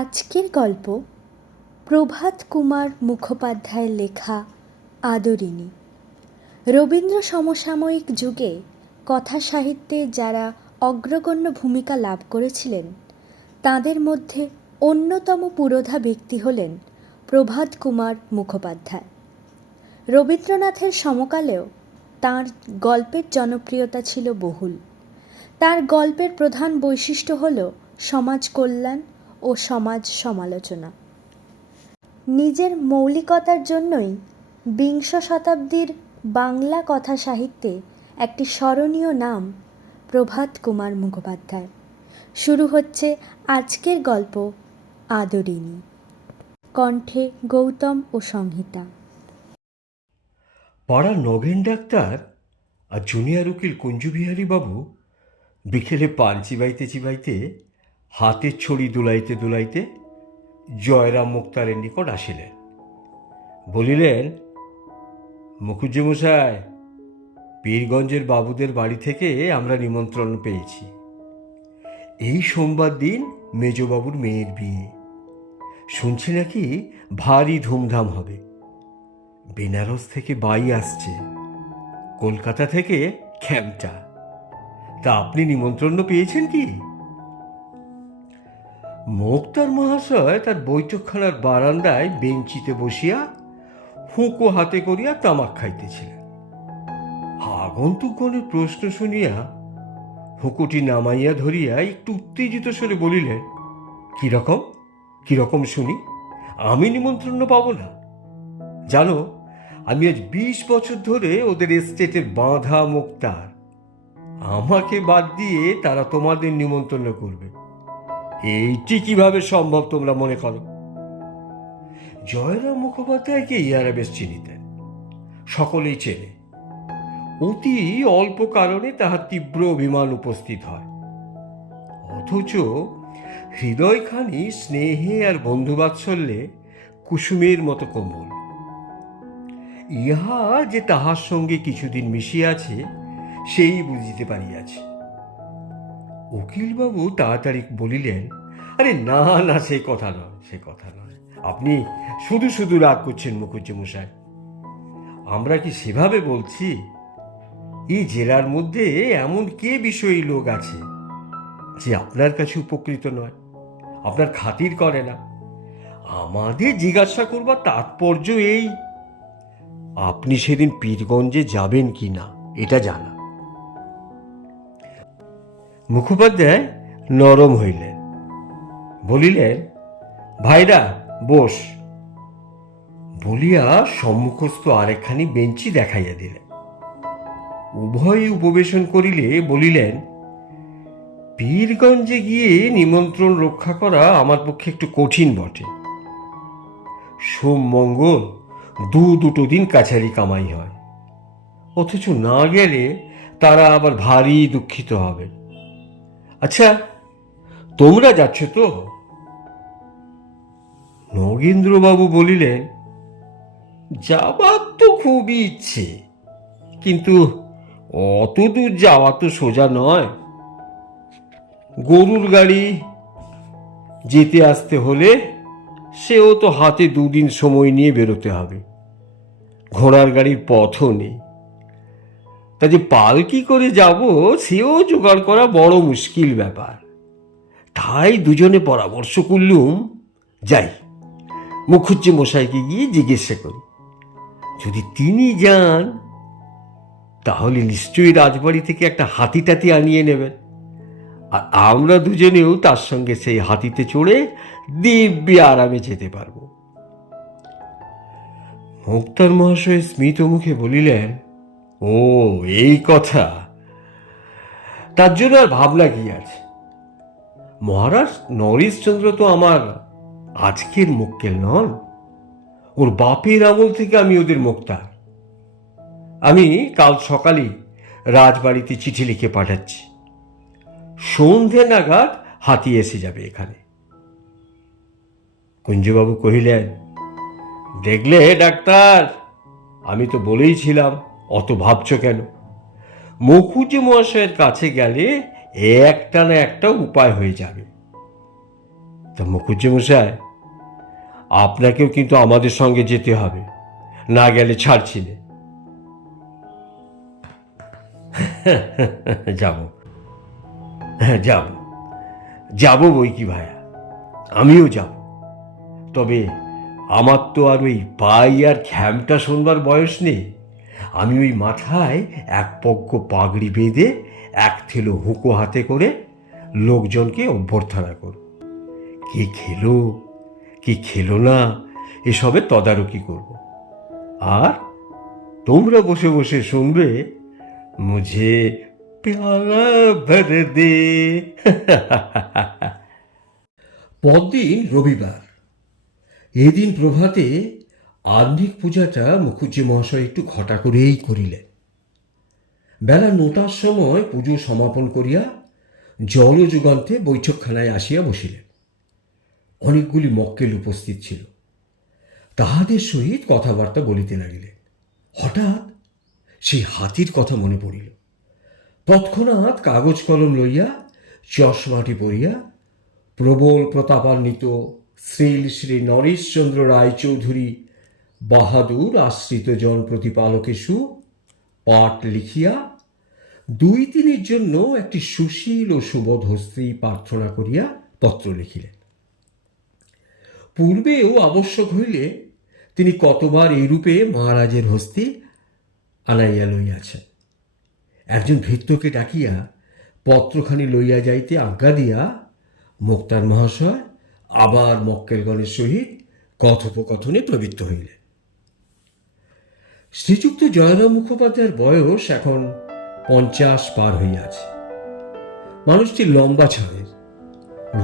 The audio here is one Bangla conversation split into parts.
আজকের গল্প প্রভাত কুমার মুখোপাধ্যায়ের লেখা আদরিণী। রবীন্দ্র সমসাময়িক যুগে কথা সাহিত্যে যারা অগ্রগণ্য ভূমিকা লাভ করেছিলেন তাদের মধ্যে অন্যতম পুরোধা ব্যক্তি হলেন প্রভাত কুমার মুখোপাধ্যায়। রবীন্দ্রনাথের সমকালেও তাঁর গল্পের জনপ্রিয়তা ছিল বহুল। তার গল্পের প্রধান বৈশিষ্ট্য হল সমাজ কল্যাণ ও সমাজ সমালোচনা। নিজের মৌলিকতার জন্যই বিংশ শতাব্দীর বাংলা কথা সাহিত্যে একটি স্মরণীয় নাম প্রভাত কুমার মুখোপাধ্যায়। শুরু হচ্ছে আজকের গল্প আদরিণী। কণ্ঠে গৌতম ও সংহিতা। পাড়ার নগেন ডাক্তার আর জুনিয়র উকিল কুঞ্জবিহারী বাবু বিকেলে পান চিবাইতে চিবাইতে হাতের ছড়ি দুলাইতে দুলাইতে জয়রাম মুক্তারের নিকট আসিলেন। বলিলেন, মুখুজ্জেমশাই, পীরগঞ্জের বাবুদের বাড়ি থেকে আমরা নিমন্ত্রণ পেয়েছি। এই সোমবার দিন মেজবাবুর মেয়ের বিয়ে। শুনছি নাকি ভারী ধুমধাম হবে। বেনারস থেকে বাই আসছে, কলকাতা থেকে খ্যামটা। তা আপনি নিমন্ত্রণ পেয়েছেন কি? মোক্তার মহাশয় তার বৈঠকখানার বারান্দায় বেঞ্চিতে বসিয়া হুঁকো হাতে করিয়া তামাক খাইতেছিলেন। আগন্তুকগণের প্রশ্ন শুনিয়া হুঁকোটি নামাইয়া ধরিয়া একটু উত্তেজিত স্বরে বলিলেন, কিরকম কিরকম শুনি? আমি নিমন্ত্রণ পাব না? জানো, আমি আজ 20 বছর ধরে ওদের এস্টেটের বাঁধা মোক্তার। আমাকে বাদ দিয়ে তারা তোমাদের নিমন্ত্রণ করবে, এইটি কিভাবে সম্ভব তোমরা মনে করো? জয়রাম মুখোপাধ্যায়কে ইহারা বেশ চিনিতেন, সকলেই চেনে। অতি অল্প কারণে তাহার তীব্র অভিমান উপস্থিত হয়, অথচ হৃদয়খানি স্নেহে আর বন্ধুবাৎসল্যে কুসুমের মতো কোমল। ইহা যে তাহার সঙ্গে কিছুদিন মিশিয়াছে সেই বুঝিতে পারিয়াছে। উকিলবাবু তাড়াতাড়ি বলিলেন, আরে না না, সে কথা নয়, সে কথা নয়। আপনি শুধু শুধু রাগ করছেন মুখুজ্জেমশাই। আমরা কি সেভাবে বলছি? এই জেলার মধ্যে এমন কে বিষয়ী লোক আছে যে আপনার কাছে উপকৃত নয়, আপনার খাতির করে না? আমাদের জিজ্ঞাসা করবার তাৎপর্য এই, আপনি সেদিন পীরগঞ্জে যাবেন কি না এটা জানা। মুখোপাধ্যায় নরম হইলেন, বলিলেন, ভাইরা বস, বলিয়া সম্মুখস্থ আরেকখানি বেঞ্চি দেখাইয়া দিলেন। উভয়ই উপবেশন করিলে বলিলেন, পীরগঞ্জে গিয়ে নিমন্ত্রণ রক্ষা করা আমার পক্ষে একটু কঠিন বটে। সোম মঙ্গল দুটো দিন কাছারি কামাই হয়, অথচ না গেলে তারা আবার ভারী দুঃখিত হবে। আচ্ছা, তোমরা যাচ্ছ তো? নগেন্দ্রবাবু বলিলেন, যাবার তো খুবই ইচ্ছে, কিন্তু অত দূর যাওয়া তো সোজা নয়। গরুর গাড়ি যেতে আসতে হলে সেও তো হাতে 2 দিন সময় নিয়ে বেরোতে হবে। ঘোড়ার গাড়ির পথও নেই। তা যে পালকি করে যাব সেও জোগাড় করা বড় মুশকিল ব্যাপার। তাই দুজনে পরামর্শ করলুম, যাই মুখুজ্জেমশাইকে গিয়ে জিজ্ঞাসা করি। যদি তিনি যান তাহলে নিশ্চয়ই রাজবাড়ি থেকে একটা হাতি টাতি আনিয়ে নেবেন, আর আমরা দুজনেও তার সঙ্গে সেই হাতিতে চড়ে দিব্যি আরামে যেতে পারব। মুক্তার মহাশয় স্মিত মুখে বলিলেন, ও এই কথা, তার জন্য আর ভাবনা কি আছে? মহারাজ নরেশচন্দ্র তো আমার আজকের মক্কেল নন, ওর বাপের আমল থেকে আমি ওদের মোক্তার। আমি কাল সকালে রাজবাড়িতে চিঠি লিখে পাঠাচ্ছি, সন্ধে নাগাদ হাতি এসে যাবে এখানে। কুঞ্জবাবু কহিলেন, দেখলে ডাক্তার, আমি তো বলেইছিলাম, অত ভাবছ কেন? মুখুজ্জে মহাশয়ের কাছে গেলে একটা না একটা উপায় হয়ে যাবে। তা মুখুজ্জি মশাই, আপনাকেও কিন্তু আমাদের সঙ্গে যেতে হবে, না গেলে ছাড়ছি না। যাব, হ্যাঁ যাব, যাব বই কি ভাইয়া, আমিও যাব। তবে আমার তো আর ওই পাই আর খ্যামটা শোনবার বয়স নেই। আমি ওই মাথায় এক পজ্ঞ পাগড়ি বেঁধে এক থেলো হুঁকো হাতে করে লোকজনকে অভ্যর্থনা করব। কে খেলো কি খেলো না এসবের তদারকি করব। আর তোমরা বসে বসে শুনবে, মুঝে প্যালা ভর দে। পরদিন রবিবার। এদিন প্রভাতে আহ্নিক পূজাটা মুখুজ্জি মহাশয় একটু ঘটা করেই করিলেন। বেলা ৯টার সময় পুজো সমাপন করিয়া জল যুগান্তে বৈঠকখানায় আসিয়া বসিলেন। অনেকগুলি মক্কেল উপস্থিত ছিল। তাহাদের সহিত কথাবার্তা বলিতে লাগিলেন। হঠাৎ সেই হাতির কথা মনে পড়িল। তৎক্ষণাৎ কাগজ কলম লইয়া চশমাটি পরিয়া প্রবল প্রতাপান্বিত শ্রীল শ্রী নরেশচন্দ্র রায়চৌধুরী বাহাদুর আশ্রিত জন প্রতিপালকেশু পাঠ লিখিয়া ২-৩ জন্য একটি সুশীল ও সুবোধ হস্তি প্রার্থনা করিয়া পত্র লিখিলেন। পূর্বেও আবশ্যক হইলে তিনি কতবার এইরূপে মহারাজের হস্তি আনাইয়া লইয়াছেন। একজন ভৃত্যকে ডাকিয়া পত্রখানি লইয়া যাইতে আজ্ঞা দিয়া মোক্তার মহাশয় আবার মক্কেলগণের সহিত কথোপকথনে প্রবৃত্ত হইলেন। শ্রীযুক্ত জয়রাম মুখোপাধ্যায়ের বয়স এখন ৫০ পার হইয়াছে। মানুষটি লম্বা ছাড়ের,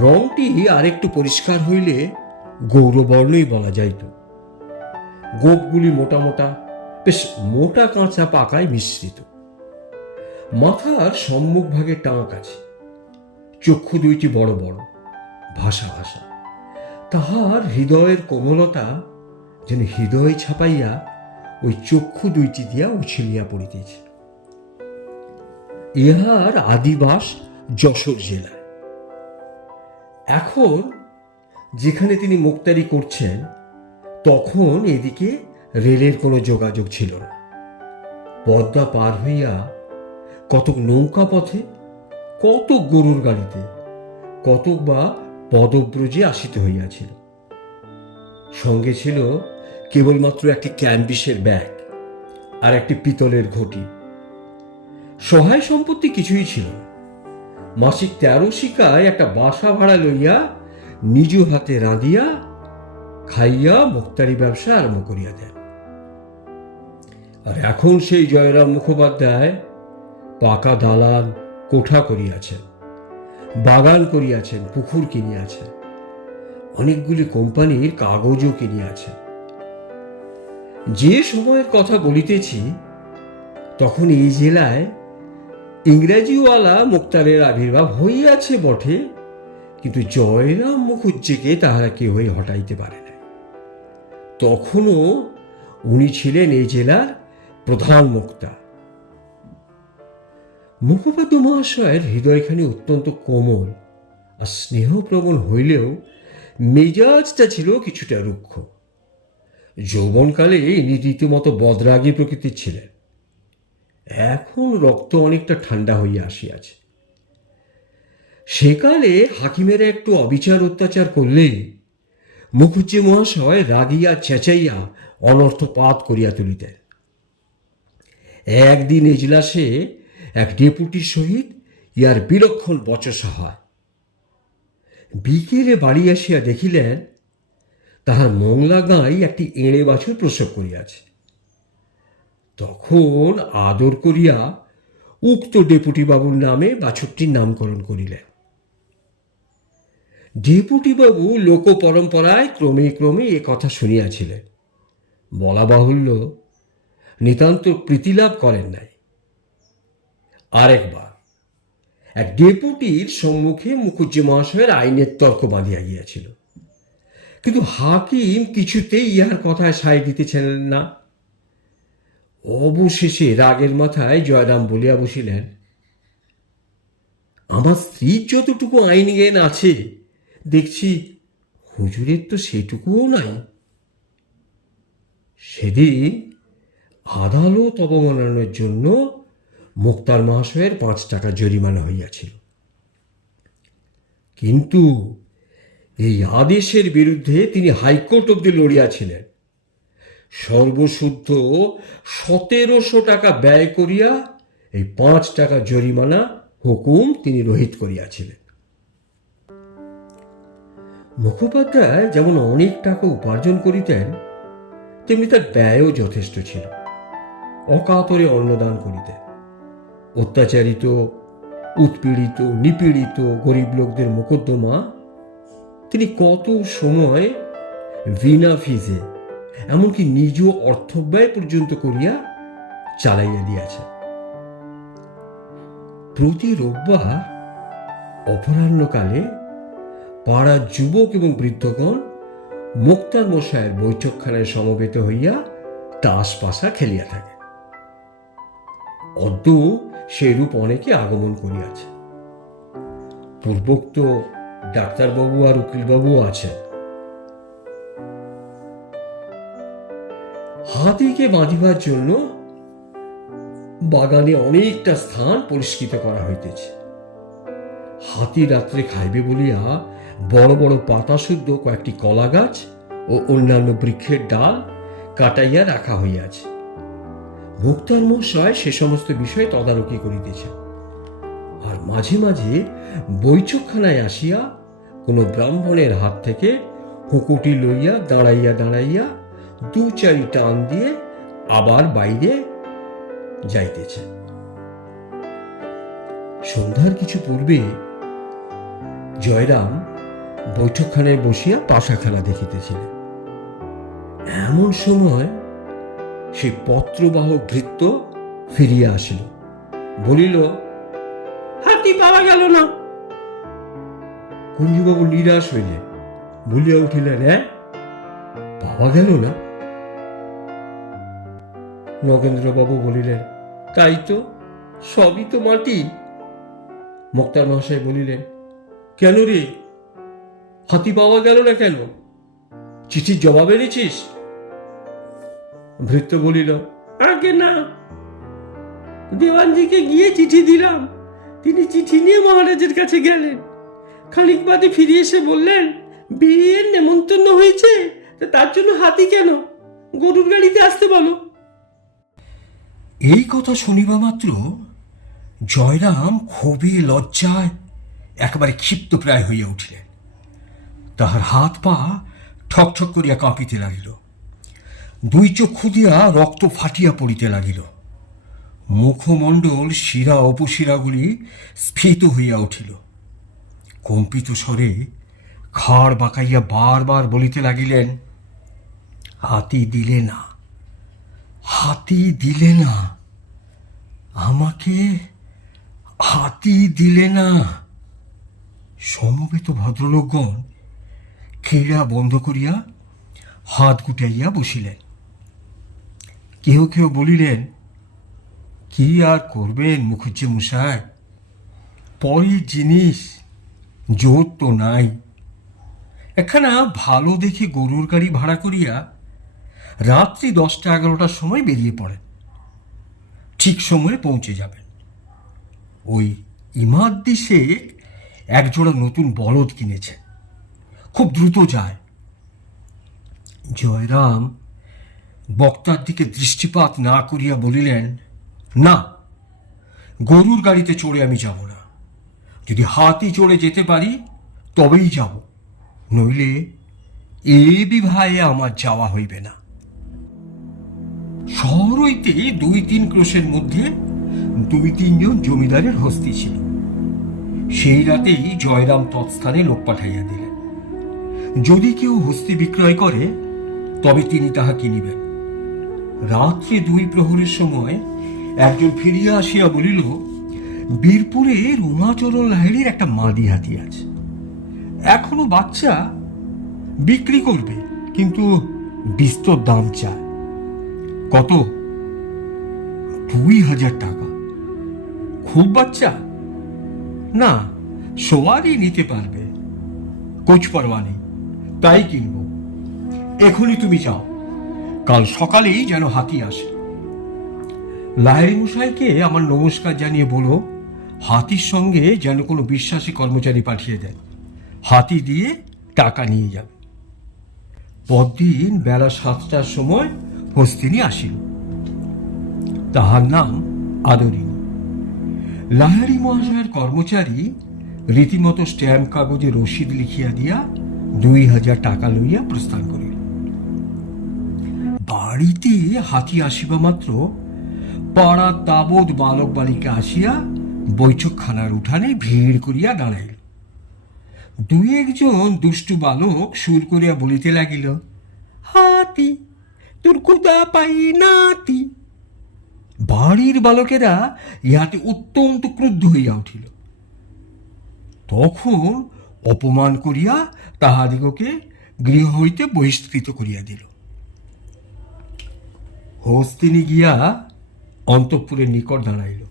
রংটি আরেকটু পরিষ্কার হইলে গৌরবর্ণই বলা যাইত। গোপগুলি মোটা মোটা, বেশ মোটা কাঁচা পাকায় মিশ্রিত। মাথার সম্মুখ ভাগে টাক আছে। চক্ষু দুইটি বড় বড়, ভাষা ভাষা। তাহার হৃদয়ের কোমলতা যেন হৃদয় ছাপাইয়া ওই চক্ষু দুইটি দিয়া উছিলিয়া পড়িতেছে। ইহার আদিবাস যশোর জেলায়। এখন যেখানে তিনি মোক্তারি করছেন, তখন এদিকে রেলের কোনো যোগাযোগ ছিল না। পদ্মা পার হইয়া কতক নৌকা পথে, কতক গরুর গাড়িতে, কতক বা পদব্রজে আসিতে হইয়াছিল। সঙ্গে ছিল কেবলমাত্র একটি ক্যানভিসের ব্যাগ আর একটি পিতলের ঘটি। সহায় সম্পত্তি কিছুই ছিল না। মাসিক ১৩ শিকায় একটা বাসা ভাড়া লইয়া নিজ হাতে রাঁধিয়া খাইয়া মোক্তারি ব্যবসা আরম্ভ করিয়া দেন। আর এখন সেই জয়রাম মুখোপাধ্যায় পাকা দালান কোঠা করিয়াছেন, বাগান করিয়াছেন, পুকুর কিনিয়াছেন, অনেকগুলি কোম্পানির কাগজও কিনিয়াছেন। যে সময়ের কথা বলিতেছি, তখন এই জেলায় ইংরেজিওয়ালা মুক্তারের আবির্ভাব হইয়াছে বটে, কিন্তু জয়রাম মুখুজ্জিকে তাহারা কেউই হটাইতে পারে না। তখনও উনি ছিলেন এই জেলার প্রধান মুক্তা। মুখোপাধ্যায় মহাশয়ের হৃদয়খানি অত্যন্ত কোমল আর স্নেহপ্রবণ হইলেও মেজাজটা ছিল কিছুটা রুক্ষ। যৌবনকালে ইনি রীতিমতো বদরাগী প্রকৃতির ছিলেন। এখন রক্ত অনেকটা ঠান্ডা হইয়া আসিয়াছে। সেকালে হাকিমেরা একটু অবিচার অত্যাচার করলেই মুখুজ্জি মহাশয় রাগিয়া চেঁচাইয়া অনর্থপাত করিয়া তুলিতেন। একদিন এজলাসে এক ডেপুটির সহিত ইহার বিলক্ষণ বচসা হয়। বিকেলে বাড়ি আসিয়া দেখিলেন তাহার মংলা গাঁই একটি এঁড়ে বাছুর প্রসব করিয়াছে। তখন আদর করিয়া উক্ত ডেপুটি বাবুর নামে বাছুরটির নামকরণ করিলেন। ডেপুটি বাবু লোক পরম্পরায় ক্রমে ক্রমে এ কথা শুনিয়াছিলেন। বলা বাহুল্য, নিতান্ত প্রীতিলাভ করেন নাই। আরেকবার এক ডেপুটির সম্মুখে মুখুজ্জি মহাশয়ের আইনের তর্ক বাঁধিয়া গিয়াছিল, কিন্তু হাকিম কিছুতেই ইহার কথায় সায় দিতেছিলেন না। অবশেষে রাগের মাথায় জয়রাম বলিয়া বসিলেন, আমার স্ত্রীর যতটুকু আইন জ্ঞান আছে দেখছি হুজুরের তো সেটুকুও নাই। সেদিন আদালত অবমাননার জন্য মোক্তার মহাশয়ের 5 টাকা জরিমানা হইয়াছিল, কিন্তু এই আদেশের বিরুদ্ধে তিনি হাইকোর্ট অব্দি লড়িয়াছিলেন। সর্বশুদ্ধ 1700 টাকা ব্যয় করিয়া এই 5 টাকা জরিমানা হুকুম তিনি রহিত করিয়াছিলেন। মুখোপাধ্যায় যেমন অনেক টাকা উপার্জন করিতেন, তেমনি তার ব্যয়ও যথেষ্ট ছিল। অকাতরে অন্নদান করিতেন। অত্যাচারিত, উৎপীড়িত, নিপীড়িত গরিব লোকদের মোকদ্দমা তিনি কত সময় বিনা ফিজে, এমনকি নিজ অর্থব্যয় পর্যন্ত করিয়া চালাইয়া দিয়াছেন। প্রতি রোববার অপরাহ্নকালে পাড়ার যুবক এবং বৃদ্ধগণ মোক্তার মশায়ের বৈঠকখানায় সমবেত হইয়া তাস পাশা খেলিয়া থাকে। অদ্য সেরূপ অনেকে আগমন করিয়াছে। পূর্বোক্ত ডাক্তারবাবু আর উকিলবাবুও আছেন। হাতিকে বাঁধিবার জন্য বাগানে অনেকটা স্থান পরিষ্কৃত করা হইতেছে। হাতি রাত্রে খাইবে বলিয়া বড় বড় পাতা শুদ্ধ কয়েকটি কলা গাছ ও অন্যান্য বৃক্ষের ডাল কাটাইয়া রাখা হইয়াছে। মোক্তার মশায় সে সমস্ত বিষয়ে তদারকি করিতেছে, আর মাঝে মাঝে বৈঠকখানায় আসিয়া কোনো ব্রাহ্মণের হাত থেকে হুকুটি লইয়া দাঁড়াইয়া দাঁড়াইয়া 2-4 টান দিয়ে আবার বাইরে যাইতেছে। সন্ধ্যার কিছু পূর্বে জয়রাম বৈঠকখানায় বসিয়া পাশা খেলা দেখিতেছিলেন। এমন সময় সেই পত্রবাহক ভৃত্য ফিরিয়া আসিল, বলিল, হাতি পাওয়া গেল না। কুঞ্জবাবু নিরাশ হইলেন, বলিয়া উঠিলেন, হ্যাঁ, পাওয়া গেল না? নগেন্দ্রবাবু বলিলেন, তাই তো, সবই তো মাটি। মোক্তার মহাশয় বলিলেন, কেন রে, হাতি পাওয়া গেল না কেন? চিঠির জবাব এনেছিস? ভৃত্য বলিল, আগে না, দেওয়ানজিকে গিয়ে চিঠি দিলাম। তিনি চিঠি নিয়ে মহারাজের কাছে গেলেন। খানিক বাদে ফিরে এসে বললেন, বিয়ের নেমন্তন্ন হয়েছে, তার জন্য হাতি কেন, গরুর গাড়িতে আসতে বলো। এই কথা শুনিবা মাত্র জয়রাম ক্ষোভে লজ্জায় একেবারে ক্ষিপ্ত প্রায় হইয়া উঠিলেন। তাহার হাত পা ঠকঠক করিয়া কাঁপিতে লাগিল, 2 চক্ষু দিয়া রক্ত ফাটিয়া পড়িতে লাগিল। মুখমণ্ডল শিরা অপশিরাগুলি স্ফীত হইয়া উঠিল। কম্পিত স্বরে খাড় বাঁকাইয়া বারবার বলিতে লাগিলেন, হাতি দিলে না, হাতি দিলে না, আমাকে হাতি দিলে না। সমবেত ভদ্রলোকগণ ক্রীড়া বন্ধ করিয়া হাত গুটাইয়া বসিলেন। কেহ কেহ বলিলেন, কি আর করবেন মুখুজ্জে মশাই, পরের জিনিস, জোর তো নাই। একখানা ভালো দেখে গরুর গাড়ি ভাড়া করিয়া রাত্রি 10টা-11টার সময় বেরিয়ে পড়েন, ঠিক সময়ে পৌঁছে যাবেন। ওই ইমাদ্দি শেখ একজোড়া নতুন বলদ কিনেছে, খুব দ্রুত যায়। জয়রাম বক্তার দিকে দৃষ্টিপাত না করিয়া বলিলেন, না, গরুর গাড়িতে চড়ে আমি যাব না। যদি হাতি চড়ে যেতে পারি তবেই যাব, নইলে এ বিভায়ে আমার যাওয়া হইবে না। শহর হইতে 2-3 ক্রোশের মধ্যে 2-3 জন জমিদারের হস্তি ছিল। সেই রাতেই জয়রাম তৎস্থানে লোক পাঠাইয়া দিলেন। যদি কেউ হস্তি বিক্রয় করে তবে তিনি তাহা কিনিবেন। রাত্রে 2 প্রহরের সময় একজন ফিরিয়া আসিয়া বলিল, বীরপুরে রুমাচরণ লাহিড়ির একটা মাদি হাতি আছে, এখনো বাচ্চা, বিক্রি করবে, কিন্তু বিস্তর দাম চায়। কত? 2000 টাকা। খুব বাচ্চা? না, সবারই নিতে পারবে, কোচ পরওয়া নেই, তাই কিনব। এখনই তুমি যাও, কাল সকালেই যেন হাতি আসে। লাহিড়ী মশাইকে আমার নমস্কার জানিয়ে বলো হাতির সঙ্গে যেন কোনো বিশ্বাসী কর্মচারী পাঠিয়ে দেন, হাতি দিয়ে টাকা নিয়ে যাবে। পরদিন বেলা 7টার সময় হস্তিনী আসিল। তাহার নাম আদরিনী। লাহিড়ী মহাশয়ের কর্মচারী রীতিমতো স্ট্যাম্প কাগজে রসিদ লিখিয়া দিয়া 2000 টাকা লইয়া প্রস্থান করিল। বাড়িতে হাতি আসিবা মাত্র পাড়ার তাবৎ বালক বালিকা আসিয়া বৈঠকখানার উঠানে ভিড় করিয়া দাঁড়াইল। দুই একজন দুষ্টু বালক সুর করিয়া বলিতে লাগিল, হাতি তোর কুদা পাই নাতি। বাড়ির বালকেরা ইহাতে অত্যন্ত ক্রুদ্ধ হইয়া উঠিল। তখন অপমান করিয়া তাহাদিগকে গৃহ হইতে বহিষ্কৃত করিয়া দিল। হস্তিনী গিয়া অন্তঃপুরের নিকট দাঁড়াইল।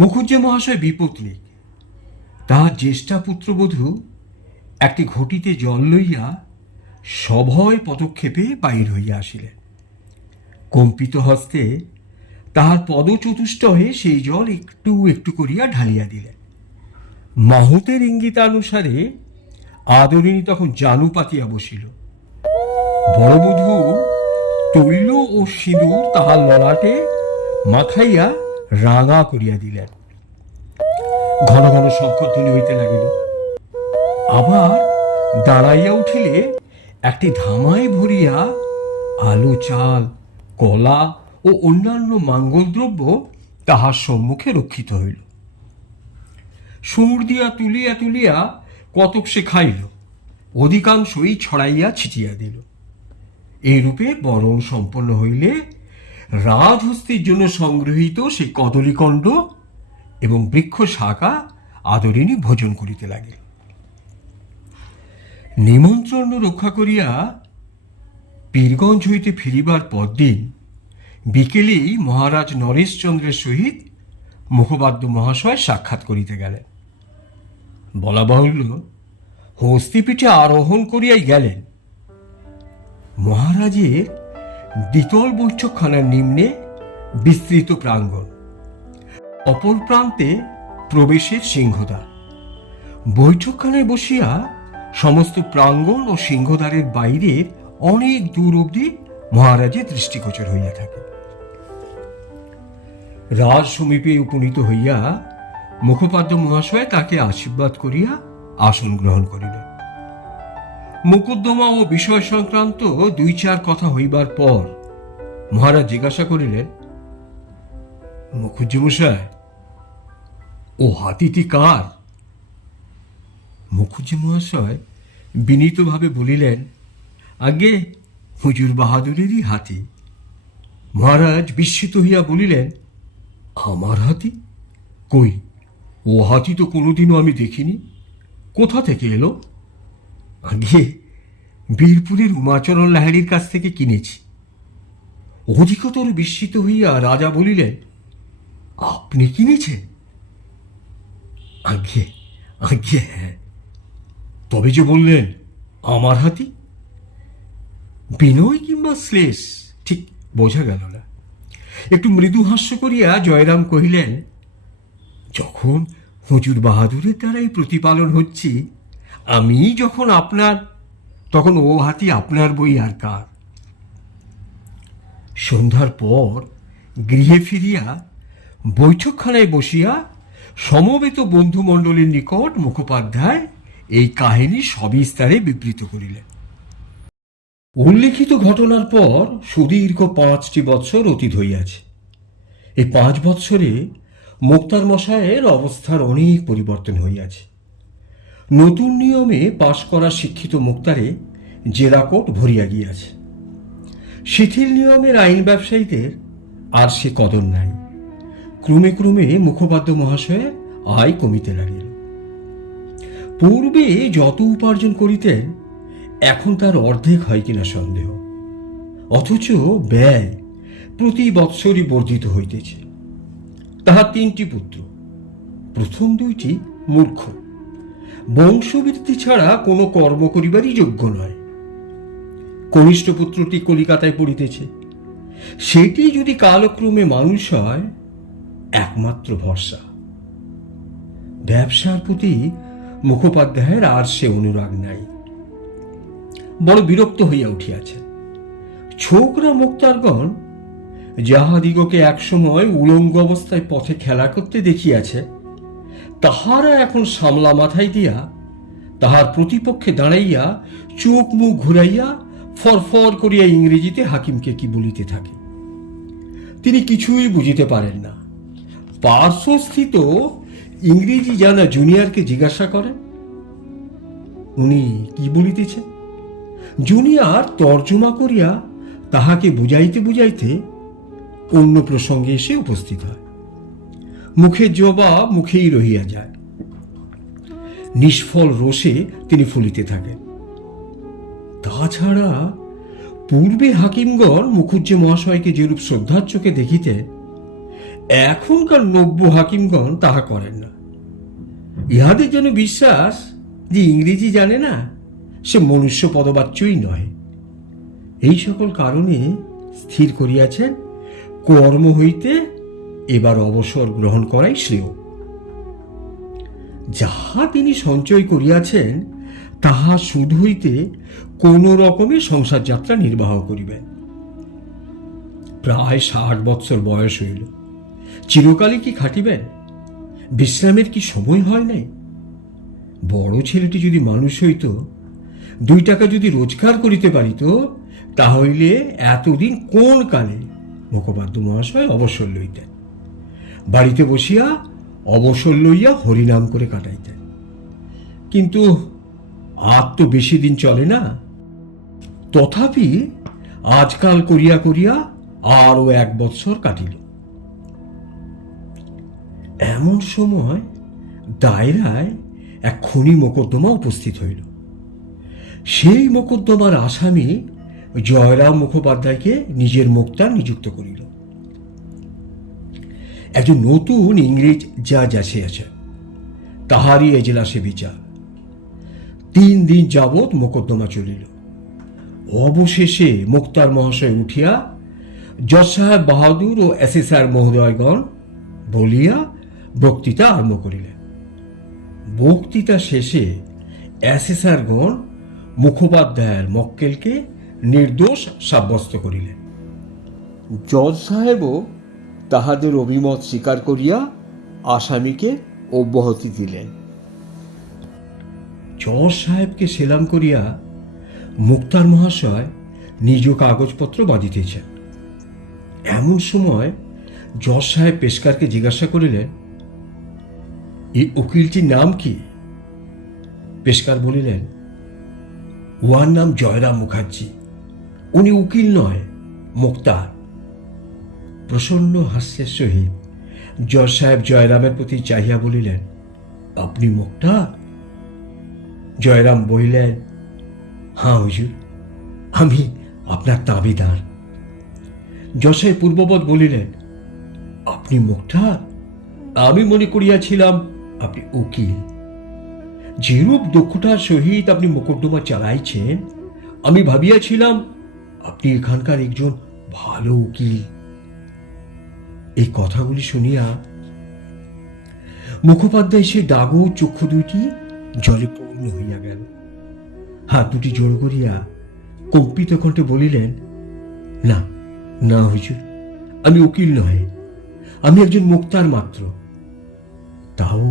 মুখুজ্জে মহাশয় বিপত্নিক। তাহার জ্যেষ্ঠা পুত্রবধূ একটি ঘটিতে জল লইয়া সভয় পদক্ষেপে বাহির হইয়া আসিলেন। কম্পিত হস্তে তাহার পদচতুষ্টয়ে সেই জল একটু একটু করিয়া ঢালিয়া দিলেন। মাহুতের ইঙ্গিতানুসারে আদরিনী তখন জানু পাতিয়া বসিল। বড়বধূ তৈল ও সিঁদুর তাহার ললাটে মাখাইয়া রাঙা করিয়া দিলেন। ঘন ঘন শঙ্খধ্বনি হইতে লাগিল। আবার দাঁড়াইয়া উঠিলে একটি ধামায় ভরিয়া আলু, চাল, কলা ও অন্যান্য মাঙ্গলদ্রব্য তাহার সম্মুখে রক্ষিত হইল। সুর দিয়া তুলিয়া তুলিয়া কতক সে খাইল, অধিকাংশই ছড়াইয়া ছিটিয়া দিল। এইরূপে বরণ সম্পন্ন হইলে রাজহস্তির জন্য সংগৃহীত সেই কদলীকণ্ড এবং বৃক্ষ শাখা আদরিনী ভোজন করিতে লাগিল। নিমন্ত্রণ রক্ষা করিয়া পীরগঞ্জ হইতে ফিরিবার পরদিন বিকেলেই মহারাজ নরেশচন্দ্রের সহিত মুখোপাধ্য মহাশয় সাক্ষাৎ করিতে গেলেন। বলা বাহুল্য, হস্তিপীঠে আরোহণ করিয়াই গেলেন। মহারাজের দ্বিতল বৈঠকখানার নিম্নে বিস্তৃত প্রাঙ্গণ, অপর প্রান্তে প্রবেশের সিংহদ্বার। বৈঠকখানায় বসিয়া সমস্ত প্রাঙ্গণ ও সিংহদ্বারের বাইরের অনেক দূর অবধি মহারাজের দৃষ্টিগোচর হইয়া থাকে। রাজ সমীপে উপনীত হইয়া মুখোপাধ্য মহাশয় তাকে আশীর্বাদ করিয়া আসন গ্রহণ করিলেন। মোকদ্দমা ও বিষয় সংক্রান্ত 2-4 কথা হইবার পর মহারাজ জিজ্ঞাসা করিলেন, মুখুজ্জে মশাই, ও হাতিটি কার? মুখুজ্জে মহাশয় বিনীতভাবে বলিলেন, আগে হুজুর বাহাদুরেরই হাতি। মহারাজ বিস্মিত হইয়া বলিলেন, আমার হাতি? কই, ও হাতি তো কোনোদিনও আমি দেখিনি। কোথা থেকে এলো? আগে বীরপুরের উমাচরণ লাহিড়ীর কাছ থেকে কিনেছি। অধিকতর বিস্মিত হইয়া রাজা বলিলেন, আপনি কিনেছেন? আজ্ঞে আজ্ঞে হ্যাঁ। তবে যে বললেন আমার হাতি, বিনয় কিংবা শ্লেষ ঠিক বোঝা গেল না। একটু মৃদু হাস্য করিয়া জয়রাম কহিলেন, যখন হুজুর বাহাদুরের দ্বারাই প্রতিপালন হচ্ছি আমি যখন আপনার, তখন ও হাতি আপনার বই আর কার। সন্ধ্যার পর গৃহে ফিরিয়া বৈঠকখানায় বসিয়া সমবেত বন্ধুমণ্ডলীর নিকট মুখোপাধ্যায় এই কাহিনী সবিস্তারে বিবৃত করিলেন। উল্লিখিত ঘটনার পর সুদীর্ঘ 5টি বৎসর অতীত হইয়াছে। এই 5 বৎসরে মোক্তার মশায়ের অবস্থার অনেক পরিবর্তন হইয়াছে। নতুন নিয়মে পাশ করা শিক্ষিত মোক্তারে জেরাকোট ভরিয়া গিয়াছে। শিথিল নিয়মের আইন ব্যবসায়ীদের আর সে কদর নাই। ক্রমে ক্রমে মুখোপাধ্য মহাশয়ের আয় কমিতে লাগিল। পূর্বে যত উপার্জন করিতেন এখন তার অর্ধেক হয় কিনা সন্দেহ। অথচ ব্যয় প্রতি বৎসরই বর্ধিত হইতেছে। তাহার 3টি পুত্র। প্রথম 2টি মূর্খ, বংশবৃদ্ধি ছাড়া কোনো কর্ম করিবারই যোগ্য নয়। কনিষ্ঠ পুত্রটি কলিকাতায় পড়িতেছে, সেটি যদি কালক্রমে মানুষ হয়, একমাত্র ভরসা। ব্যবসার প্রতি মুখোপাধ্যায়ের আর সে অনুরাগ নাই। বড় বিরক্ত হইয়া উঠিয়াছেন। ছোকরা মুক্তারগণ যাহাদিগকে একসময় উলঙ্গ অবস্থায় পথে খেলা করতে দেখিয়াছে, তাহারা এখন সামলা মাথায় দিয়া তাহার প্রতিপক্ষে দাঁড়াইয়া চোখ মুখ ঘুরাইয়া ফরফর করিয়া ইংরেজিতে হাকিমকে কি বলিতে থাকে। তিনি কিছুই বুঝিতে পারেন না। পার্শ্বস্থিত ইংরেজি জানা জুনিয়রকে জিজ্ঞাসা করেন, উনি কি বলিতেছেন। জুনিয়র তর্জমা করিয়া তাহাকে বুঝাইতে বুঝাইতে অন্য প্রসঙ্গে এসে উপস্থিত হয়। মুখের জবাব মুখেই রহিয়া যায়। নিষ্ফল রোষে তিনি ফুলিতে থাকেন। তাছাড়া পূর্বে হাকিমগণ মুখুজ্জে মহাশয়কে যেরূপ শ্রদ্ধার চোখে দেখিতেন, এখনকার নব্য হাকিমগণ তাহা করেন না। ইহাদের যেন বিশ্বাস যে ইংরেজি জানে না, সে মনুষ্য পদবাচ্যই নয়। এই সকল কারণে স্থির করিয়াছেন কর্ম হইতে এবার অবসর গ্রহণ করাই শ্রেয়। যাহা তিনি সঞ্চয় করিয়াছেন তাহা সুদ হইতে কোন রকমে সংসার যাত্রা নির্বাহ করিবেন। প্রায় 60 বৎসর বয়স হইল, চিরকালই কি খাটিবেন? বিশ্রামের কি সময় হয় নাই? বড় ছেলেটি যদি মানুষ হইত, 2 টাকা যদি রোজগার করিতে পারিত, তাহলে এতদিন কোন কালে মুখোপাধ্যায় মহাশয় অবসর লইতেন। বাড়িতে বসিয়া অবসর লইয়া হরিনাম করে কাটাইতেন। কিন্তু আর তো বেশি দিন চলে না। তথাপি আজকাল করিয়া করিয়া আরও 1 বৎসর কাটিল। এমন সময় দায়রায় এক খুনি মোকদ্দমা উপস্থিত হইল। সেই মোকদ্দমার আসামি জয়রাম মুখোপাধ্যায়কে নিজের মোক্তার নিযুক্ত করিল। একজন নতুন ইংরেজ জাজ আসিয়াছে, তাহারই এজলাসে বিচার। 3 দিন যাবৎ মোকদ্দমা চলিল। অবশেষে মুক্তার মহাশয় উঠিয়া জজ সাহেব বাহাদুর ও অ্যাসেসর মহোদয়গণ বলিয়া বক্তৃতা আরম্ভ করিলেন। বক্তৃতা শেষে অ্যাসেসরগণ মুখোপাধ্যায়ের মক্কেলকে নির্দোষ সাব্যস্ত করিলেন। জজ সাহেবও তাহাদের অভিমত স্বীকার করিয়া আসামিকে অব্যাহতি দিলেন। জজ সাহেবকে সেলাম করিয়া মুক্তার মহাশয় নিজ কাগজপত্র বাঁধিতেছেন। এমন সময় জজ সাহেব পেশকারকে জিজ্ঞাসা করিলেন, এই উকিলটির নাম কি? পেশকার বলিলেন, উহার নাম জয়রাম মুখার্জি। উনি উকিল নয়, মোক্তার। প্রসন্ন হাস্যের সহিত জজ সাহেব জয়রামের প্রতি চাহিয়া বলিলেন, আপনি মোক্তার? জয়রাম বলিলেন, হ্যাঁ হুজুর, আমি আপনার দাবিদার। জজ সাহেব পূর্ববৎ বলিলেন, আপনি মোক্তার? আমি মনে করিয়াছিলাম আপনি উকিল। যেরূপ দক্ষতার সহিত আপনি মোকদ্দমা চালাইছেন, আমি ভাবিয়াছিলাম আপনি এখানকার একজন ভালো উকিল। এই কথাগুলি শুনিয়া মুখোপাধ্যায় সে ডাগর চক্ষু দুটি জলে পূর্ণ হইয়া গেল। হাত দুটি জোড় করিয়া কম্পিত কণ্ঠে বলিলেন, না না হুজুর, আমি উকিল নয়, আমি একজন মোক্তার মাত্র। তাও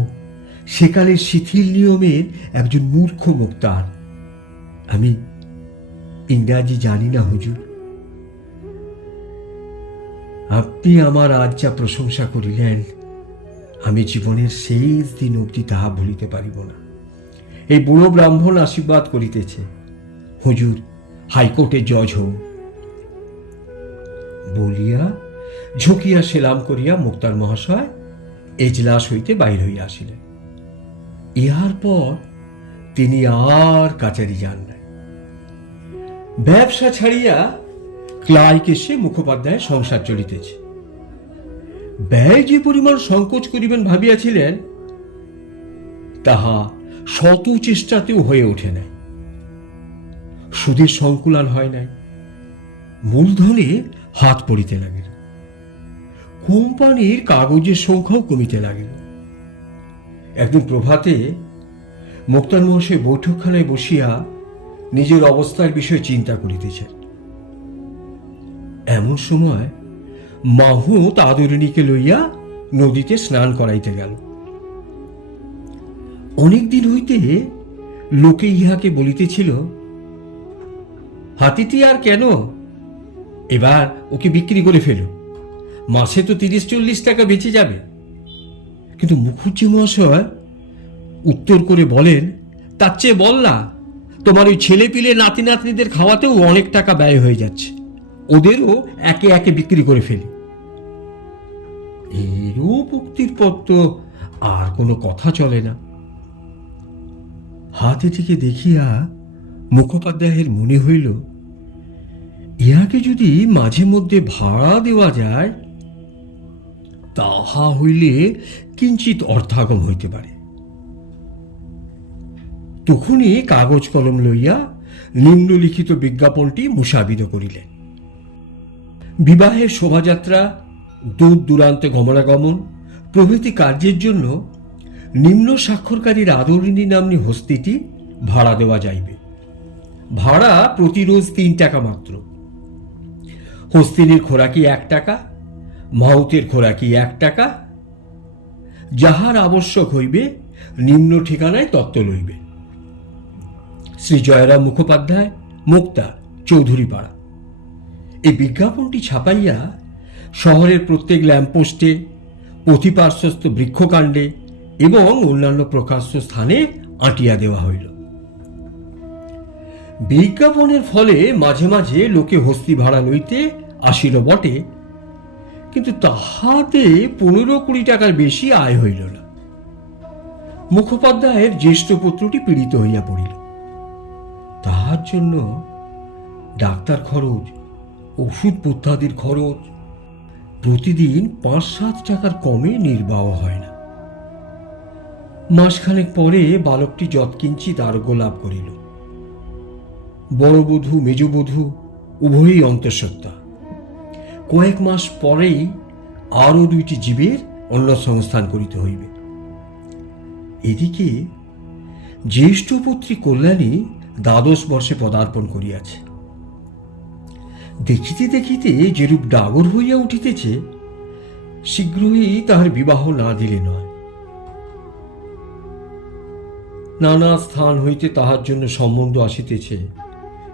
সেকালের শিথিল নিয়মের একজন মূর্খ মোক্তার। আমি ইংরাজি জানি না হুজুর। আপনি আমার আজ যা প্রশংসা করিলেন, আমি জীবনের শেষ দিন অবধি তাহা ভুলিতে পারিব না। এই বুড়ো ব্রাহ্মণ আশীর্বাদ করিতেছে, হুজুর হাইকোর্টে জজ হন। বলিয়া ঝুঁকিয়া সেলাম করিয়া মুক্তার মহাশয় এজলাস হইতে বাহির হইয়া আসিলেন। ইহার পর তিনি আর কাচারি যান নাই। ব্যবসা ছাড়িয়া ক্লাইক এসে মুখোপাধ্যায় সংসার চলিতেছে। ব্যয় যে পরিমাণ সংকোচ করিবেন ভাবিয়াছিলেন, তাহা শত চেষ্টাতেও হয়ে ওঠে নাই। সুদের সংকুলান হয় নাই, মূলধনে হাত পড়িতে লাগিল, কোম্পানির কাগজের সংখ্যাও কমিতে লাগিল। একদিন প্রভাতে মোক্তার মহাশয় বৈঠকখানায় বসিয়া নিজের অবস্থার বিষয়ে চিন্তা করিতেছেন। এমন সময় মাহুত আদরিণীকে লইয়া নদীতে স্নান করাইতে গেল। অনেকদিন হইতে লোকে ইহাকে বলিতেছিল, হাতিটি আর কেন, এবার ওকে বিক্রি করে ফেলো, মাসে তো 30-40 টাকা বেঁচে যাবে। কিন্তু মুখুজ্জি মহাশয় উত্তর করে বলেন, তার চেয়ে বল না, তোমার ওই ছেলে পিলে নাতি নাতনিদের খাওয়াতেও অনেক টাকা ব্যয় হয়ে যাচ্ছে, ওদেরও একে একে বিক্রি করে ফেলি। এরও মুক্তির পর তো আর কোনো কথা চলে না। হাতিটিকে দেখিয়া মুখোপাধ্যায়ের মনে হইল, ইহাকে যদি মাঝে মধ্যে ভাড়া দেওয়া যায়, তাহা হইলে কিঞ্চিত অর্থাগম হইতে পারে। তখনই কাগজ কলম লইয়া নিম্নলিখিত বিজ্ঞাপনটি মুসাবিদ করিলেন। বিবাহের শোভাযাত্রা, দূর দূরান্তে গমনাগমন প্রভৃতি কার্যের জন্য নিম্ন স্বাক্ষরকারীর আদরিণী নাম্নী হস্তিটি ভাড়া দেওয়া যাইবে। ভাড়া প্রতি রোজ 3 টাকা মাত্র। হস্তিনীর খোরাকি 1 টাকা, মাহুতের খোরাকি 1 টাকা। যাহার আবশ্যক হইবে নিম্ন ঠিকানায় তত্ত্ব লইবে। শ্রী জয়রাম মুখোপাধ্যায়, মুক্তা, চৌধুরীপাড়া। এই বিজ্ঞাপনটি ছাপাইয়া শহরের প্রত্যেক ল্যাম্পপোস্টে, পথিপার্শ্বস্থ বৃক্ষকাণ্ডে এবং অন্যান্য প্রকাশ্য স্থানে আঁটিয়া দেওয়া হইল। বিজ্ঞাপনের ফলে মাঝে মাঝে লোকে হস্তি ভাড়া লইতে আসিল বটে, কিন্তু তাহাতে 15-20 টাকার বেশি আয় হইল না। মুখোপাধ্যায়ের জ্যেষ্ঠ পুত্রটি পীড়িত হইয়া পড়িল। তাহার জন্য ডাক্তার খরচ, ওষুধ পথ্যাদির খরচ প্রতিদিন 5-7 টাকার কমে নির্বাহ হয় না। মাসখানেক পরে বালকটি যৎকিঞ্চিৎ আরোগ্য লাভ করিল। বড় বধূ মেজবধূ উভয়ই অন্তঃসত্ত্বা। কয়েক মাস পরেই আরও 2টি জীবের অন্য সংস্থান করিতে হইবে। এদিকে জ্যেষ্ঠ পুত্রী কল্যাণী 12 বর্ষে পদার্পণ করিয়াছে। দেখিতে দেখিতে যেরূপ ডাগর হইয়া উঠিতেছে, শীঘ্রই তাহার বিবাহ না দিলে নয়। নানা স্থান হইতে তাহার জন্য সম্বন্ধ আসিতেছে,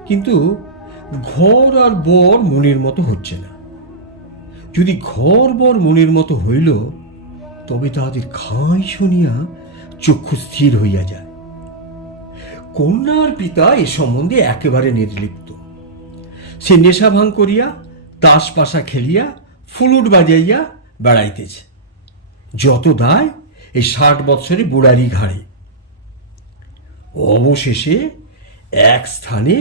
কিন্তু ঘর আর বর মনের মতো হচ্ছে না। যদি ঘর বর মনের মতো হইল, তবে তাহাদের খাই শুনিয়া চক্ষু স্থির হইয়া যায়। কন্যার পিতা এ সম্বন্ধে একেবারে নির্লিপ্ত। সে নেশা ভাঙ করিয়া, তাস পাশা খেলিয়া, ফুলুট বাজাইয়া বেড়াইতেছে। যত দায় এই 60 বৎসরে বুড়ারি ঘাড়ে। অবশেষে এক স্থানে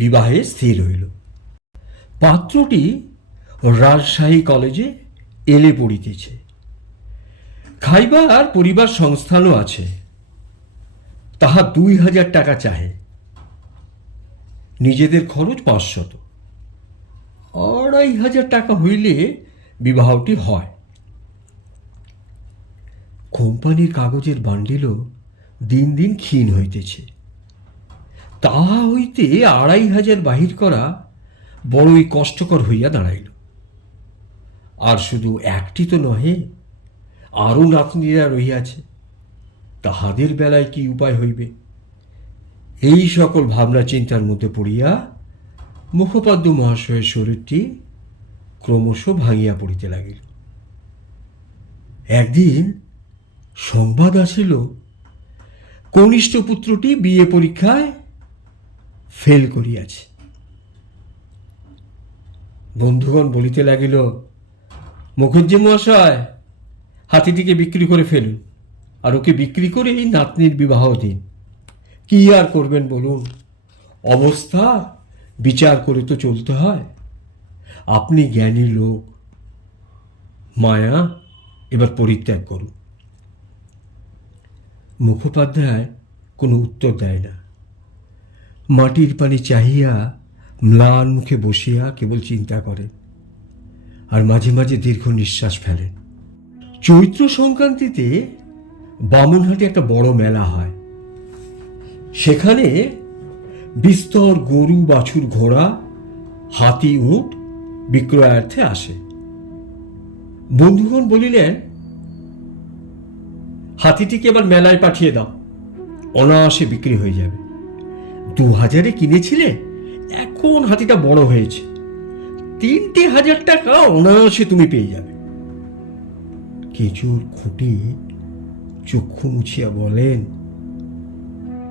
বিবাহে স্থির হইল। পাত্রটি রাজশাহী কলেজে এলে পড়িতেছে। খাইবার পরিবার সংস্থানও আছে। তাহা 2000 টাকা চাহে। নিজেদের খরচ 500। 2500 টাকা হইলে বিবাহটি হয়। কোম্পানির কাগজের বান্ডিলও দিন দিন ক্ষীণ হইতেছে। তাহা হইতে 2500 বাহির করা বড়ই কষ্টকর হইয়া দাঁড়াইল। আর শুধু একটি তো নহে, আরও নাতনিরা রহিয়াছে, তাহাদের বেলায় কি উপায় হইবে? এই সকল ভাবনা চিন্তার মধ্যে পড়িয়া মুখোপাধ্যায় মহাশয়ের শরীরটি ক্রমশ ভাঙিয়া পড়িতে লাগিল। একদিন সংবাদ আসিল, কনিষ্ঠ পুত্রটি বিএ পরীক্ষায় ফেল করিয়াছে। বন্ধুগণ বলিতে লাগিল, মুখুজ্জি মহাশয়, হাতিটিকে বিক্রি করে ফেলুন, আর ওকে বিক্রি করে এই নাতনির বিবাহ দিন। কি আর করবেন বলুন, অবস্থা বিচার করে তো চলতে হয়। আপনি জ্ঞানী লোক, মায়া এবার পরিত্যাগ করুন। মুখোপাধ্যায় কোনো উত্তর দেয় না। মাটির পানে চাহিয়া ম্লান মুখে বসিয়া কেবল চিন্তা করেন, আর মাঝে মাঝে দীর্ঘ নিঃশ্বাস ফেলেন। চৈত্র সংক্রান্তিতে বামুনহাটে একটা বড় মেলা হয়। সেখানে বিস্তর গরু, বাছুর, ঘোড়া, হাতি, উট বিক্রয়ার্থে আসে। বন্ধুগণ বলিলেন, হাতিটিকে এবার মেলায় পাঠিয়ে দাও, অনায়াসে বিক্রি হয়ে যাবে। 2000-এ কিনেছিলে, এখন হাতিটা বড় হয়েছে, 3000 টাকা অনায়াসে তুমি পেয়ে যাবে। কেচুর খুঁটি চক্ষু মুছিয়া বলেন,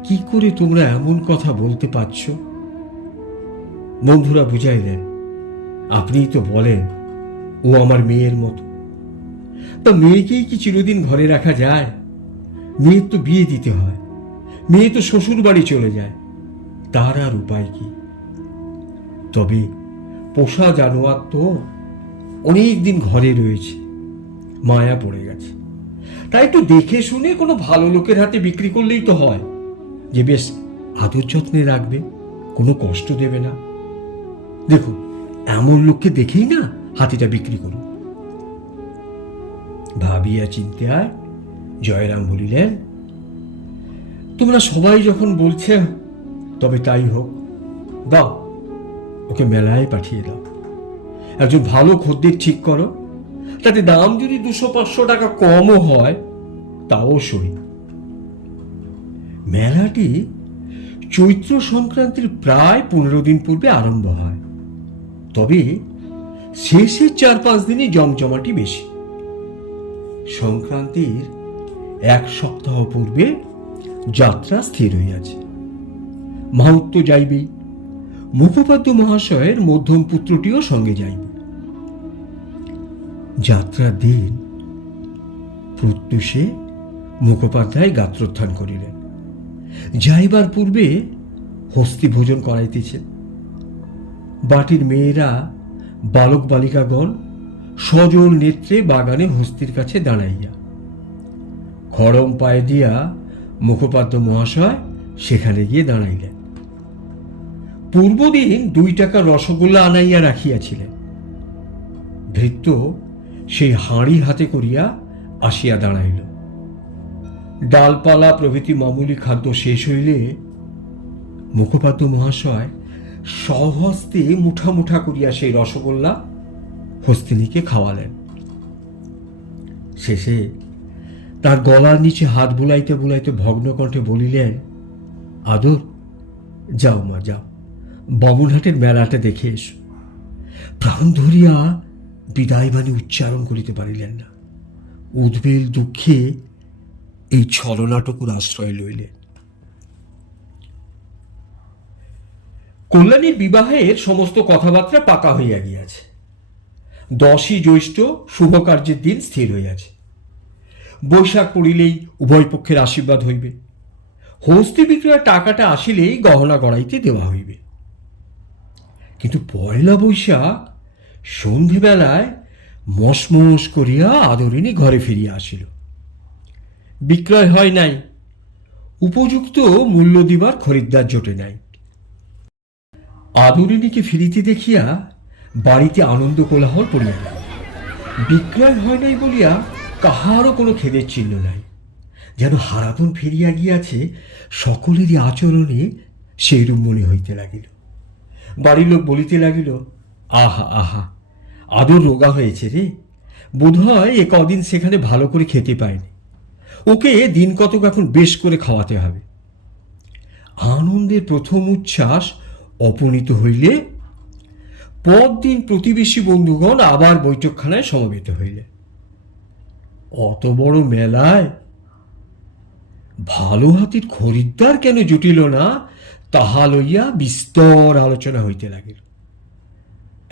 কি করে তোমরা এমন কথা বলতে পারছ? বন্ধুরা বুঝাইলেন, আপনিই তো বলেন ও আমার মেয়ের মতো। তা মেয়েকেই কি চিরদিন ঘরে রাখা যায়? মেয়ের তো বিয়ে দিতে হয়, মেয়ে তো শ্বশুর বাড়ি চলে যায়, তার আর উপায় কি? তবে পোষা জানোয়ার তো অনেক দিন ঘরে রয়েছে, মায়া পড়ে গেছে, তাই একটু দেখে শুনে কোনো ভালো লোকের হাতে বিক্রি করলেই তো হয়, যে বেশ আদর যত্নে রাখবে, কোনো কষ্ট দেবে না। দেখুন, এমন লোককে দেখেই না হাতিটা বিক্রি করুন। ভাবিয়া চিন্তায় জয়রাম বলিলেন, তোমরা সবাই যখন বলছে তবে তাই হোক, দাও, ওকে মেলায় পাঠিয়ে দাও। একজন ভালো খদ্দের ঠিক করো, তাতে দাম যদি 200-500 টাকা কমও হয় তাও সই। মেলাটি চৈত্র সংক্রান্তির প্রায় 15 দিন পূর্বে আরম্ভ হয়, তবে শেষের 4-5 দিনই জমজমাটি বেশি। সংক্রান্তির 1 সপ্তাহ পূর্বে যাত্রা স্থির হইয়াছে। মাহাত্ম যাইবেই, মুখোপাধ্য মহাশয়ের মধ্যম পুত্রটিও সঙ্গে যাইবে। যাত্রার দিন প্রত্যুষে মুখোপাধ্যায় গাত্রোত্থান করিলেন। যাইবার পূর্বে হস্তি ভোজন করাইতেছেন। বাটির মেয়েরা, বালক বালিকাগণ সজল নেত্রে বাগানে হস্তির কাছে দাঁড়াইয়া, খড়ম পায়ে দিয়া মুখোপাধ্য মহাশয় সেখানে গিয়ে দাঁড়াইলেন। পূর্বদিন 2 টাকা রসগোল্লা আনাইয়া রাখিয়াছিলেন। ভৃত্য সেই হাঁড়ি হাতে করিয়া আসিয়া দাঁড়াইল। ডালপালা প্রভৃতি মামুলি খাদ্য শেষ হইলে মুখোপাধ্য মহাশয় স্বহস্তে মুঠা মুঠা করিয়া সেই রসগোল্লা হস্তিনীকে খাওয়ালেন। শেষে তার গলার নিচে হাত বুলাইতে বুলাইতে ভগ্ন কণ্ঠে বলিলেন, আদর, যাও মা যাও, বামুনহাটের মেলাটা দেখে এসো। প্রাণ ধরিয়া বিদায় বাণী উচ্চারণ করিতে পারিলেন না। উদ্বেল দুঃখে এই ছলনাটকুর আশ্রয় লইলেন। কল্যাণীর বিবাহের সমস্ত কথাবার্তা পাকা হইয়া গিয়াছে। 10ই জ্যৈষ্ঠ শুভ কার্যের দিন স্থির হইয়াছে। বৈশাখ পড়িলেই উভয় পক্ষের আশীর্বাদ হইবে। হস্তি বিক্রয়ের টাকাটা আসিলেই গহনা গড়াইতে দেওয়া হইবে। কিন্তু পয়লা বৈশাখ সন্ধেবেলায় মশমশ করিয়া আদরিনী ঘরে ফিরিয়া আসিল। বিক্রয় হয় নাই, উপযুক্ত মূল্য দিবার খরিদ্দার জোটে নাই। আদরিনীকে ফিরিতে দেখিয়া বাড়িতে আনন্দ কোলাহল পড়িয়া গেল। বিক্রয় হয় নাই বলিয়া কাহারও কোনো খেদের চিহ্ন নাই, যেন হারাধন ফিরিয়া গিয়াছে সকলেরই আচরণে সেইরূপ মনে হইতে লাগিল। বাড়ির লোক বলিতে লাগিল, আহা আহা, আদর রোগা হয়েছে রে, বোধহয় এ কদিন সেখানে ভালো করে খেতে পায়নি, ওকে দিন কতক এখন বেশ করে খাওয়াতে হবে। আনন্দের প্রথম উচ্ছ্বাস অপনীত হইলে পরদিন প্রতিবেশী বন্ধুগণ আবার বৈঠকখানায় সমবেত হইলে। অত বড় মেলায় ভালো হাতির খরিদ্দার কেন জুটিল না, তাহা লইয়া বিস্তর আলোচনা হইতে লাগিল।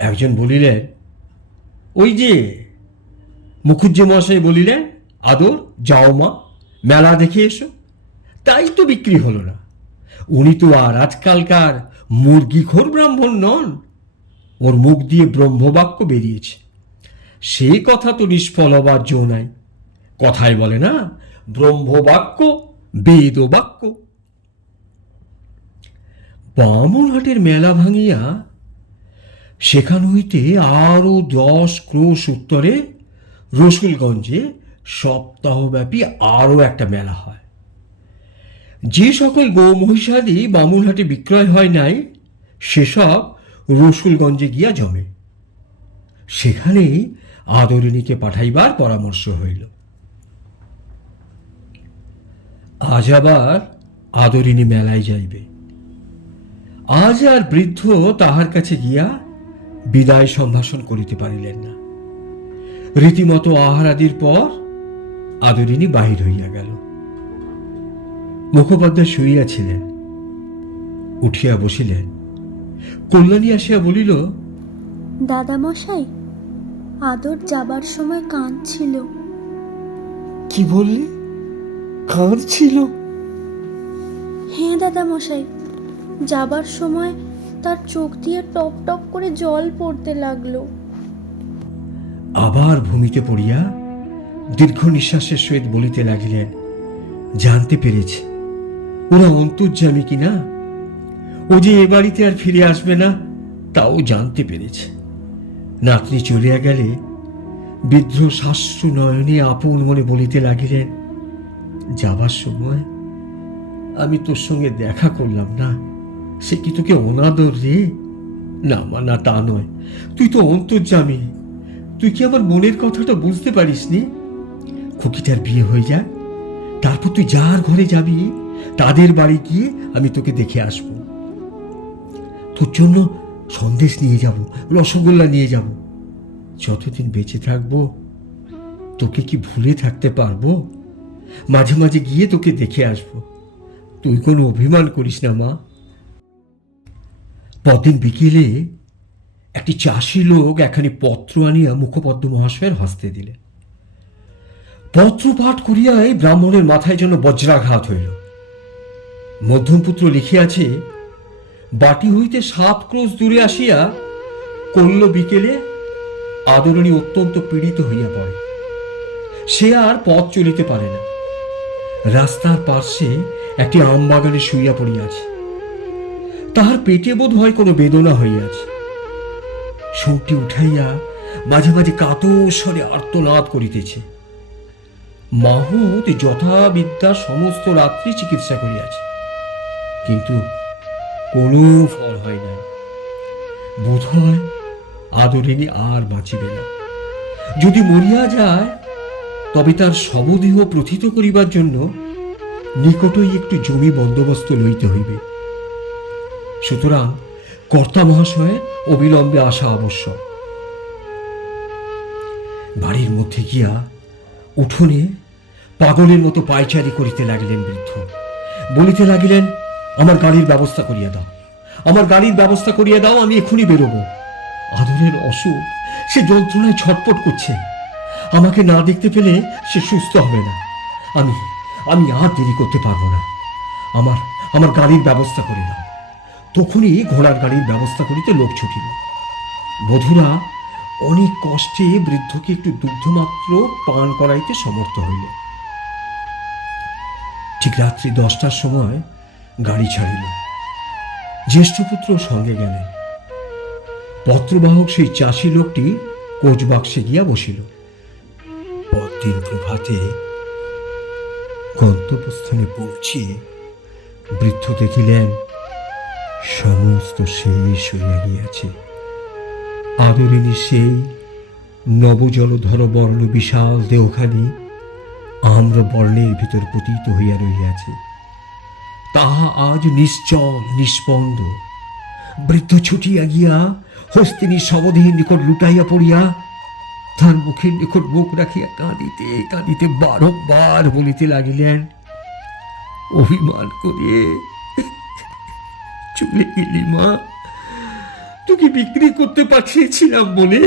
একজন বলিলেন, ওই যে মুখুজ্জে মশাই বলিলেন, আদর, যাও মা, মেলা দেখে এসো। তাই তো বিক্রি হলো না। উনি তো আর আজকালকার মুরগিখোর ব্রাহ্মণ নন, ওর মুখ দিয়ে ব্রহ্মবাক্য বেরিয়েছে, সেই কথা তো নিষ্ফল হবার জো নাই। কথায় বলে না, ব্রহ্মবাক্য বেদ বাক্য। বামুনহাটের মেলা ভাঙিয়া সেখান হইতে আরও 10 ক্রোশ উত্তরে রসুলগঞ্জে সপ্তাহব্যাপী আরও একটা মেলা হয়। যে সকল গো-মহিষাদি বামুনহাটে বিক্রয় হয় নাই, সেসব রসুলগঞ্জে গিয়া জমে। সেখানেই আদরিণীকে পাঠাইবার পরামর্শ হইল। আজ আবার আদরিণী মেলায় যাইবে। আজ আর বৃদ্ধ তাহার কাছে গিয়া বিদায় সম্ভাষণ করিতে পারিলেন না। রীতিমতো আহারাদির পর আদরিণী বাহির হইয়া গেল। মুখোপাধ্যায় শুইয়াছিলেন, উঠিয়া বসিলেন। কল্যাণী আসিয়া বলিল, দাদামশাই, আদর যাবার সময় কাঁদছিল। কি বললি? কাঁদছিল? হ্যাঁ দাদামশাই, যাবার সময় তার চোখ দিয়ে টপ টপ করে জল পড়তে লাগলো। আবার ভূমিতে পড়িয়া দীর্ঘ নিঃশ্বাসের সহিত বলিতে লাগিলেন, জানতে পেরেছে ওরা অন্তর্যামী কিনা। ও যে এ বাড়িতে আর ফিরে আসবে না তাও জানতে পেরেছে। নাতনি চলিয়া গেলে বৃদ্ধ শাস্ত্র নয়নে আপন মনে বলিতে লাগিলেন, যাবার সময় আমি তোর সঙ্গে দেখা করলাম না, সে কি তোকে অনাদর রে? না মা, না, তা নয়। তুই তো অন্তর্যামী, তুই কি আমার মনের কথাটা বুঝতে পারিসনি? খুকিটার বিয়ে হয়ে যায়, তারপর তুই যার ঘরে যাবি তাদের বাড়ি গিয়ে আমি তোকে দেখে আসব। তোর জন্য সন্দেশ নিয়ে যাব, রসগোল্লা নিয়ে যাব। যতদিন বেঁচে থাকবো তোকে কি ভুলে থাকতে পারবো? মাঝে মাঝে গিয়ে তোকে দেখে আসব। তুই কোনো অভিমান করিস না মা। পরদিন বিকেলে একটি চাষি লোক একখানি পত্র আনিয়া মুখোপাধ্য মহাশয়ের হস্তে দিলেন। পত্র পাঠ করিয়াই ব্রাহ্মণের মাথায় যেন বজ্রাঘাত হইল। মধ্যমপুত্র লিখিয়াছে, বাটি হইতে 7 ক্রোশ দূরে আসিয়া কল্য বিকেলে আদরিণী অত্যন্ত পীড়িত হইয়া পড়ে। সে আর পথ চলিতে পারে না। রাস্তার পার্শ্বে একটি আম বাগানে শুইয়া পড়িয়াছে। তাহার পেটে বোধ হয় কোনো বেদনা হইয়াছে। সুরটি উঠাইয়া মাঝে মাঝে কাতর স্বরে আর্তনাদ করিতেছে। মাহুত যথাবিদ্যা সমস্ত রাত্রি চিকিৎসা করিয়াছে, কিন্তু কোনো ফল হয় নাই। বোধ হয় আদরিণী আর বাঁচিবে না। যদি মরিয়া যায় তবে তার শবদেহ প্রথিত করিবার জন্য নিকটই একটু জমি বন্দোবস্ত লইতে হইবে। সুতরাং কর্তা মহাশয়ের অবিলম্বে আসা আবশ্যক। বাড়ির মধ্যে গিয়া উঠোনে পাগলের মতো পায়চারি করিতে লাগিলেন বৃদ্ধ। বলিতে লাগিলেন, আমার গাড়ির ব্যবস্থা করিয়া দাও, আমার গাড়ির ব্যবস্থা করিয়া দাও, আমি এখনই বেরোবো। আদরের অসুখ, সে যন্ত্রণায় ছটপট করছে। আমাকে না দেখতে পেলে সে সুস্থ হবে না। আমি আর দেরি করতে পারবো না। আমার গাড়ির ব্যবস্থা করে দাও। তখনই ঘোড়ার গাড়ির ব্যবস্থা করিতে লোক ছুটিল। বধূরা অনেক কষ্টে বৃদ্ধকে একটু দুগ্ধমাত্র পান করাইতে সমর্থ হইল। ঠিক রাত্রি 10টার সময় গাড়ি ছাড়িল। জ্যেষ্ঠপুত্র সঙ্গে গেলেন। পত্রবাহক সেই চাষি লোকটি কোচ বাক্সে গিয়া বসিল। পরদিন প্রভাতে গন্তব্যস্থানে পৌঁছিয়ে বৃদ্ধ দেখিলেন সমস্ত শেষ হইয়া গিয়াছে। আদরিণী সেই নবজলধর বর্ণ বিশাল দেহখানি আম্র বর্ণের ভিতর পতিত হইয়া রহিয়াছে। তাহা আজ নিশ্চল নিস্পন্দ। বৃদ্ধ ছুটিয়া গিয়া হস্তিনীর শবদেহের নিকট লুটাইয়া পড়িয়া তার মুখের নিকট মুখ রাখিয়া কাঁদিতে কাঁদিতে বারংবার বলিতে লাগিলেন, অভিমান করে চলে গেলি মা, তোকে বিক্রি করতে পাঠিয়েছিলাম বলে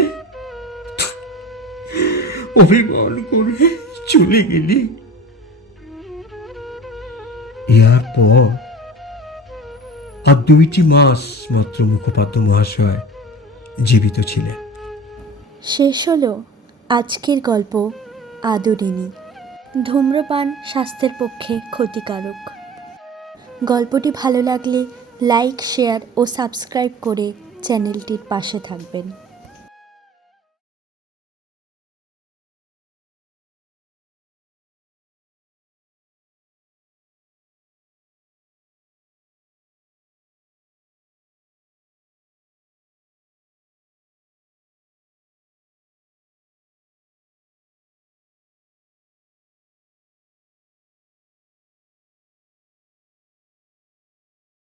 অভিমান করে চলে গেলি। এরপর আর 2টি মাস মাত্র মুখোপাধ্য মহাশয় জীবিত ছিলেন। শেষ হলো আজকের গল্প আদরিণী। ধূম্রপান স্বাস্থ্যের পক্ষে ক্ষতিকারক। গল্পটি ভালো লাগলে লাইক, শেয়ার ও সাবস্ক্রাইব করে চ্যানেলটির পাশে থাকবেন।